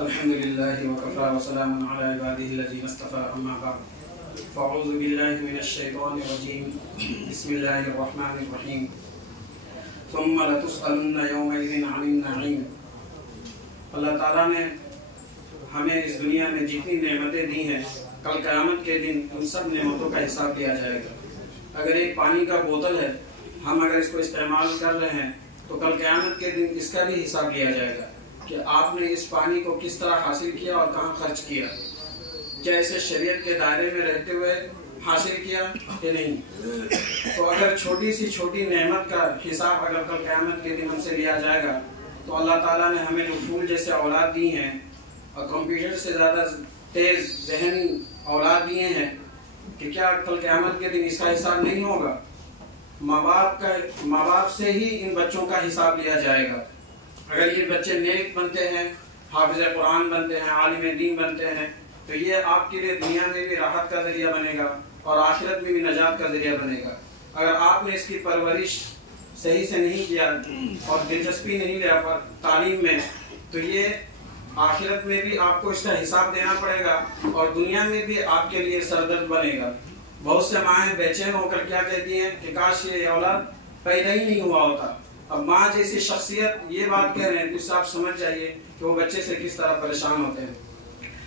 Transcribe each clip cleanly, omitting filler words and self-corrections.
الحمد لله وكفى وسلام على عباده الذين اصطفى أما بعد فأعوذ بالله من الشيطان الرجيم بسم الله الرحمن الرحيم ثم لتسألن يومئذ عن النعيم۔ اللہ تعالیٰ نے ہمیں اس دنیا میں جتنی نعمتیں دی ہیں کل قیامت کے دن ان سب نعمتوں کا حساب لیا جائے گا۔ اگر ایک پانی کا بوتل ہے ہم اگر اس کو استعمال کر رہے ہیں تو کل قیامت کے دن اس کا بھی حساب لیا جائے گا کہ آپ نے اس پانی کو کس طرح حاصل کیا اور کہاں خرچ کیا، کیا اسے شریعت کے دائرے میں رہتے ہوئے حاصل کیا کہ نہیں۔ تو اگر چھوٹی سی چھوٹی نعمت کا حساب اگر کل قیامت کے دن ہم سے لیا جائے گا تو اللہ تعالیٰ نے ہمیں جو پھول جیسے اولاد دی ہیں اور کمپیوٹر سے زیادہ تیز ذہنی اولاد دیے ہیں کہ کیا کل قیامت کے دن اس کا حساب نہیں ہوگا۔ ماں باپ سے ہی ان بچوں کا حساب لیا جائے گا۔ اگر یہ بچے نیک بنتے ہیں، حافظ قرآن بنتے ہیں، عالم دین بنتے ہیں تو یہ آپ کے لیے دنیا میں بھی راحت کا ذریعہ بنے گا اور آخرت میں بھی نجات کا ذریعہ بنے گا۔ اگر آپ نے اس کی پرورش صحیح سے نہیں کیا اور دلچسپی نہیں لیا تعلیم میں تو یہ آخرت میں بھی آپ کو اس کا حساب دینا پڑے گا اور دنیا میں بھی آپ کے لیے سردرد بنے گا۔ بہت سے مائیں بے چین ہو کر کیا کہتی ہیں کہ کاش یہ اولاد پیدا ہی نہیں ہوا ہوتا۔ اب ماں جیسی شخصیت یہ بات کہہ رہے ہیں تو اس سے آپ سمجھ جائیے کہ وہ بچے سے کس طرح پریشان ہوتے ہیں۔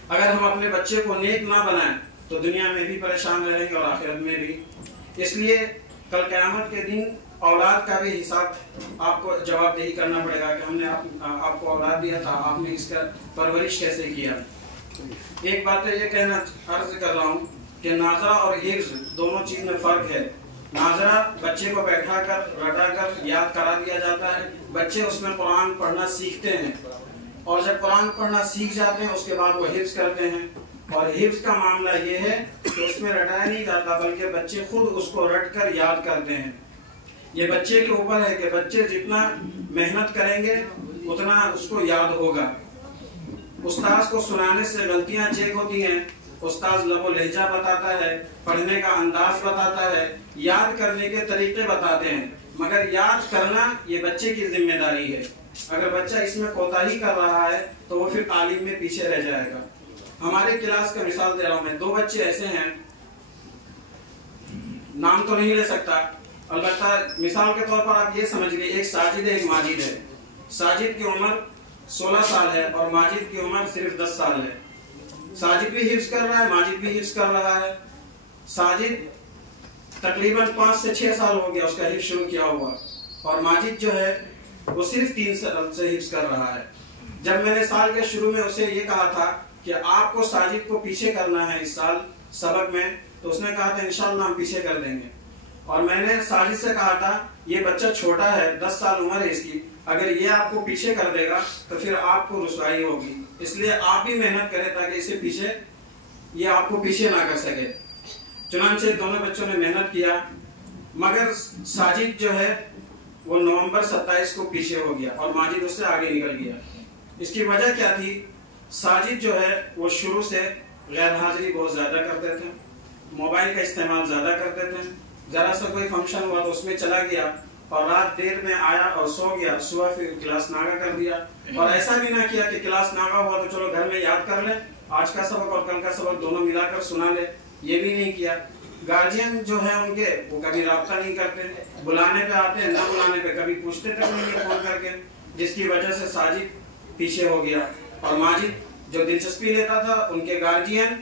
اگر ہم اپنے بچے کو نیک نہ بنائیں تو دنیا میں بھی پریشان رہیں گے اور آخرت میں بھی۔ اس لیے کل قیامت کے دن اولاد کا بھی حساب آپ کو جواب دہی کرنا پڑے گا کہ ہم نے آپ کو اولاد دیا تھا، آپ نے اس کا پرورش کیسے کیا۔ ایک بات یہ کہنا عرض کر رہا ہوں کہ ناظرہ اور حفظ دونوں چیز میں فرق ہے۔ ناظرہ بچے کو بیٹھا کر رٹا کر یاد کرا دیا جاتا ہے، بچے اس میں قرآن پڑھنا سیکھتے ہیں اور جب قرآن پڑھنا سیکھ جاتے ہیں اس کے بعد وہ حفظ کرتے ہیں۔ اور حفظ کا معاملہ یہ ہے کہ اس میں رٹایا نہیں جاتا بلکہ بچے خود اس کو رٹ کر یاد کرتے ہیں۔ یہ بچے کے اوپر ہے کہ بچے جتنا محنت کریں گے اتنا اس کو یاد ہوگا۔ استاذ کو سنانے سے غلطیاں چیک ہوتی ہیں، استاذ لب و لہجہ بتاتا ہے، پڑھنے کا انداز بتاتا ہے، یاد کرنے کے طریقے بتاتے ہیں، مگر یاد کرنا یہ بچے کی ذمہ داری ہے۔ اگر بچہ اس میں کوتاہی کر رہا ہے تو وہ پھر تعلیم میں پیچھے رہ جائے گا۔ ہمارے کلاس کا مثال دے رہا ہوں میں، 2 بچے ایسے ہیں، نام تو نہیں لے سکتا، البتہ مثال کے طور پر آپ یہ سمجھ لیں ایک ساجد ہے ایک ماجد ہے۔ ساجد کی عمر 16 سال ہے اور ماجد کی عمر صرف 10 سال ہے۔ ساجد بھی حفظ کر رہا ہے، ماجد بھی حفظ کر رہا ہے۔ ساجد تقریباً 5 سے 6 سال ہو گیا اس کا حفظ شروع کیا ہوا اور ماجد جو ہے وہ صرف 3 سال سے حفظ کر رہا ہے۔ جب میں نے سال کے شروع میں اسے یہ کہا تھا کہ آپ کو ساجد کو پیچھے کرنا ہے اس سال سبق میں تو اس نے کہا تھا انشاءاللہ ہم پیچھے کر دیں گے۔ اور میں نے ساجد سے کہا تھا یہ بچہ چھوٹا ہے، 10 سال عمر ہے اس کی، اگر یہ آپ کو پیچھے کر دے گا تو پھر آپ کو رسوائی ہوگی، اس لیے آپ بھی محنت کریں تاکہ اسے پیچھے یہ آپ کو پیچھے نہ کر سکے۔ چنانچہ دونوں بچوں نے محنت کیا مگر ساجد جو ہے وہ نومبر 27 کو پیچھے ہو گیا اور ماجد اس سے آگے نکل گیا۔ اس کی وجہ کیا تھی؟ ساجد جو ہے وہ شروع سے غیر حاضری بہت زیادہ کرتے تھے، موبائل کا استعمال زیادہ کرتے تھے، ذرا سا کوئی فنکشن ہوا تو اس میں چلا گیا اور رات دیر میں آیا اور سو گیا، صبح پھر کلاس ناغہ کر دیا۔ اور ایسا بھی نہ کیا کہ کلاس ناغہ ہوا تو چلو گھر میں یاد کر لیں، آج کا سبق اور کل کا سبق دونوں ملا کر سنا لے، یہ بھی نہیں کیا۔ گارجین جو ہے ان کے وہ کبھی رابطہ نہیں کرتے، بلانے پہ آتے ہیں، نہ بلانے پہ کبھی پوچھتے تک نہیں ہیں فون کر کے، جس کی وجہ سے ساجد پیچھے ہو گیا۔ اور ماجد جو دلچسپی لیتا تھا ان کے گارجین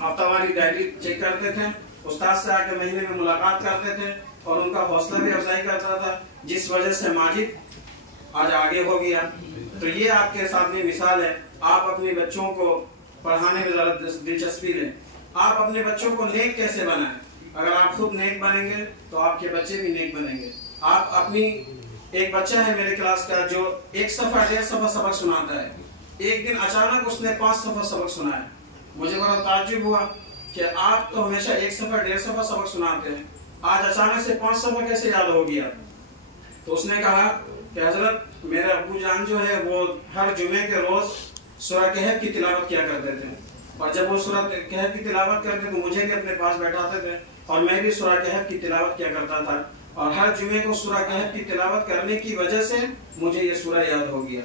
ہفتہ واری ڈائری چیک کرتے تھے، استاد سے آ کے مہینے میں ملاقات کرتے تھے اور ان کا حوصلہ بھی افزائی کرتا تھا، جس وجہ سے ماجد آج آگے ہو گیا۔ تو یہ آپ کے سامنے مثال ہے، آپ اپنے بچوں کو پڑھانے میں ذرا دلچسپی لیں۔ آپ اپنے بچوں کو نیک کیسے بنائیں؟ اگر آپ خود نیک بنیں گے تو آپ کے بچے بھی نیک بنیں گے۔ آپ اپنی ایک بچہ ہے میرے کلاس کا جو 1 صفحہ 1.5 صفحہ سبق سناتا ہے، ایک دن اچانک اس نے 5 صفحہ سبق سنایا۔ مجھے بڑا تعجب ہوا کہ آپ تو ہمیشہ 1 صفحہ 1.5 صفحہ سبق سناتے ہیں، آج اچانک سے 5 صفحہ کیسے یاد ہو گیا؟ تو اس نے کہا کہ حضرت میرے ابو جان جو ہے وہ ہر جمعے کے روز سورہ کہف کی تلاوت کیا کرتے تھے اور جب وہ سورہ کہف کی تلاوت کرتے تو مجھے بھی اپنے پاس بیٹھاتے تھے اور میں بھی سورہ کہف کی تلاوت کیا کرتا تھا اور ہر جمعے کو سورہ کہف کی تلاوت کرنے کی وجہ سے مجھے یہ سورہ یاد ہو گیا۔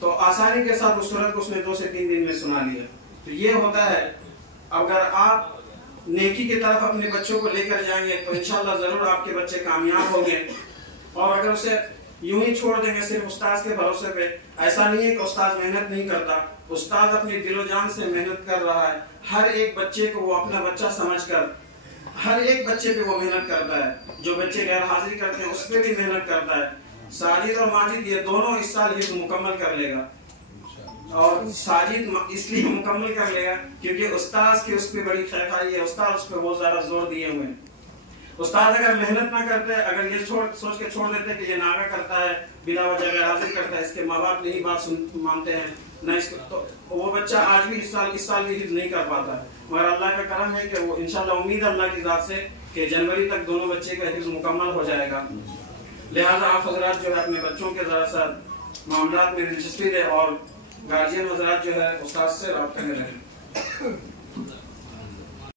تو آسانی کے ساتھ اس صورت کو اس نے 2 سے 3 دن میں سنا لیا. تو یہ ہوتا ہے اگر آپ نیکی کی طرف اپنے بچوں کو لے کر جائیں گے تو انشاءاللہ ضرور آپ کے بچے کامیاب ہوں گے. اور اگر اسے یوں ہی چھوڑ دیں گے صرف استاذ کے بھروسے پہ، ایسا نہیں ہے کہ استاذ محنت نہیں کرتا، استاذ اپنی دل و جان سے محنت کر رہا ہے. ہر ایک بچے کو وہ اپنا بچہ سمجھ کر ہر ایک بچے پہ وہ محنت کرتا ہے. جو بچے غیر حاضری کرتے ہیں اس پہ بھی محنت کرتا ہے. ساجد اور ماجد یہ دونوں اس سال حفظ مکمل کر لے گا. اور ساجد اس لیے مکمل کر لے گا کیونکہ استاذ کی اس پہ بڑی خیرخواہی ہے، استاذ اس پہ بہت زیادہ زور دیے ہوئے ہیں. استاد اگر محنت نہ کرتے، اگر یہ سوچ کے چھوڑ دیتے کہ یہ ناغہ کرتا ہے، بلا وجہ غیر حاضری کرتا ہے، اس کے ماں باپ نہیں بات مانتے ہیں نہ اس کو، تو وہ بچہ آج بھی اس سال بھی حفظ نہیں کر پاتا ہے. مگر اللہ کا کرم ہے کہ وہ انشاءاللہ امید اللہ کی ذات سے کہ جنوری تک دونوں بچے کا حفظ مکمل ہو جائے گا. لہٰذا آپ حضرات جو ہے اپنے بچوں کے ذرا سا معاملات میں دلچسپی دیں اور گارجین حضرات جو ہے استاد سے رابطے میں رہیں.